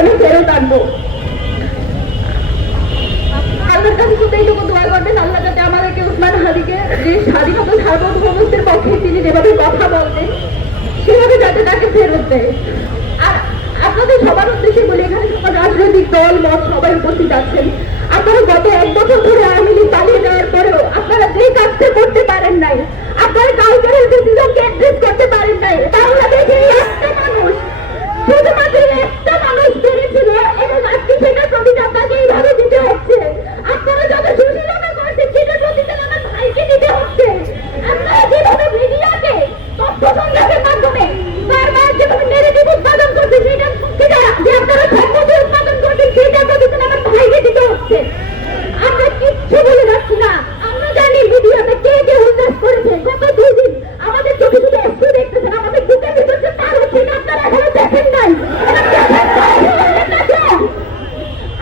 থাকব আল্লাহর কাছে শুধু এইটুকু দোয়া করবেন, আল্লাহ যাতে আমাদেরকে উসমান হাদিকে যে স্বাধীনতা সার্বভৌমত্বের পক্ষে তিনি যেভাবে কথা বলতেন, সেভাবে যাতে তাকে ফেরত দেয়। আর আপনাদের সবার উদ্দেশ্যে বলি, এখানে সবার রাজনৈতিক দল, মত সবাই উপস্থিত আছেন। আপনারা গত এক বছর ধরে আওয়ামী লীগ পালিয়ে যাওয়ার পরেও আপনারা যে কাজটা করতে পারেন নাই আপনারা কালচারাল ডিসিশনকে অ্যাড্রেস করতে পারেন নাই বাংলাদেশে একটা মানুষ শুধুমাত্র একটা মানুষ পেরেছিল এবং আজকে সেটার প্রতিটা আপনাকে এইভাবে দিতে হচ্ছে আপনারা যত সুশীলতা করছেন সেটার প্রতিটা আমার ভাইকে দিতে হচ্ছে আপনারা যেভাবে মিডিয়াকে তথ্য সংগ্রহের মাধ্যমে বারবার যেভাবে নেগেটিভ উৎপাদন করছে সেটা সেটা যে আপনারা সম্মতি উৎপাদন করছেন সেটার প্রতিটা আমার ভাইকে দিতে হচ্ছে আমরা কিচ্ছু বলে যাচ্ছি না আমরা জানি মিডিয়াতে কে কে উল্লাস করেছে গত দুই দিন আমাদের চোখে শুধু একটু দেখতেছেন আমাদের বুকের ভিতর যে তার হচ্ছে না আপনারা এখনও দেখেন নাই এটা দেখেন নাই, বললেন না কেন?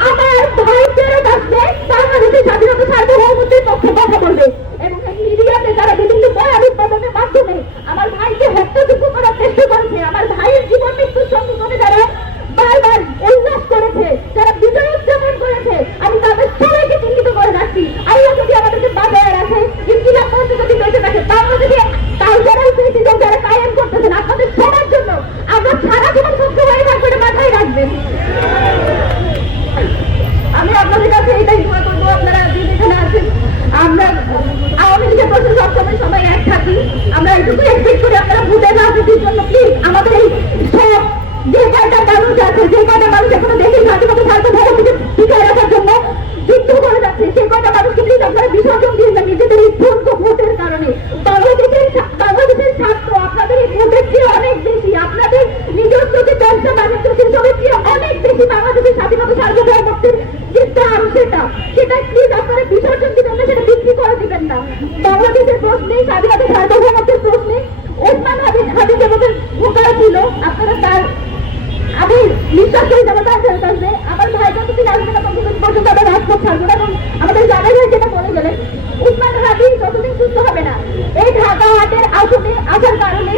আমার ভাই ফেরত আসবে বাংলাদেশের স্বাধীনতা সার্বভৌমত্বের পক্ষে কথা বলবে এবং এই মিডিয়াতে যারা বিভিন্ন বয়ান উৎপাদনের মাধ্যমে আমার ভাইকে হত্যা করার চেষ্টা করেছে আমার ভাইয়ের জীবন মৃত্যুর সঙ্গে করে যারা বারবার উল্লাস করেছে যারা বিজয় উদযাপন করেছে আমি তাদের সবাইকে চিহ্নিত করে রাখছি আল্লাহ যদি আমাদেরকে বাজায় রাখে ইনকিলাব মঞ্চ যদি বেঁচে থাকে তাহলে যদি কালচারাল ক্রিটিজম যারা কায়েম করতেছেন আপনাদের সবার জন্য আমরা সারা জীবন সত্য হয়ে থাকব এটা মাথায় রাখবেন আমি আপনাদের কাছে এটাই দোয়া করব আপনারা যে যেখানে আছেন আমরা আওয়ামী লীগের প্রশ্ন সবসময় সবাই এক থাকি আমরা এটুকু এক্সপেক্ট করি আপনারা ভোটের রাজনীতির জন্য প্লিজ আমাদের এই সব যে কয়টা মানুষ আছে যে কয়টা মানুষ এখনও দেশের স্বাধীনতা সার্বভৌমত্বকে টিকায় রাখার জন্য যুদ্ধ করে যাচ্ছে সেই কয়টা মানুষকে প্লিজ আপনারা বিসর্জন দিন না নিজেদের এই যোগ্য ভোটের কারণে বাংলাদেশের বাংলাদেশের ছাত্র আপনাদের এই ভোটের চেয়ে অনেক বেশি, আপনাদের নিজস্ব যে ব্যবসা বাণিজ্য সেসবের চেয়ে অনেক বেশি বাংলাদেশের স্বাধীনতা সার্বভৌমত্বের যে দাম সেটা সেটা প্লিজ আপনারা বিসর্জন দিবেন না, সেটা বিক্রি করে দিবেন না। বাংলাদেশের প্রশ্নে স্বাধীনতা সার্বভৌমত্বের প্রশ্নে ওসমান হাবিব হাবিব আমাদের ভোকার ছিল আপনারা তার আমি বিশ্বাস করি যারা তার ফেরত আসবে আমার ভাই যতদিন আসবে না ততদিন পর্যন্ত আমরা রাজপথ ছাড়বো না এবং আমাদের জামাই ভাই যেটা বলে গেলেন উসমান হাবি যতদিন সুস্থ হবে না এই ঢাকা আসনে আসার কারণে,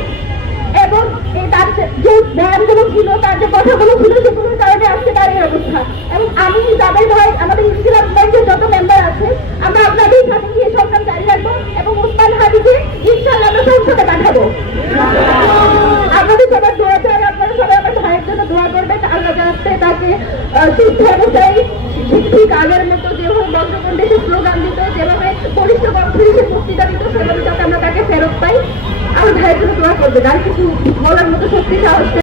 এবং তার যে- বয়ানগুলো ছিল, তার যে কথাগুলো ছিল, সেগুলোর কারণে আজকে তার এই অবস্থা। এবং আমি, জামাই ভাই, আমাদের ইনকিলাব মঞ্চের যত মেম্বার আছে, আমরা আপনাদের সাথে গিয়ে সংগ্রাম জারি রাখব এবং উসমান হাবিকে ইনশাল্লাহ আমরা সংসদে পাঠাবো। আপনাদের সবার দোয়া চাই, আপনারা সবাই আমার ভাইয়ের জন্য দোয়া করবেন। আল্লাহ যাতে তাকে সুস্থ অবস্থায় ঠিক আগের মতো যেভাবে বজ্রকণ্ঠে স্লোগান দিত, যেভাবে বলিষ্ঠ কণ্ঠে সে বক্তৃতা দিত সেভাবে যাতে আমরা তাকে ফেরত পাই আমার ভাইয়ের জন্য দোয়া করবেন আর কিছু বলার মতো সত্যি সাহস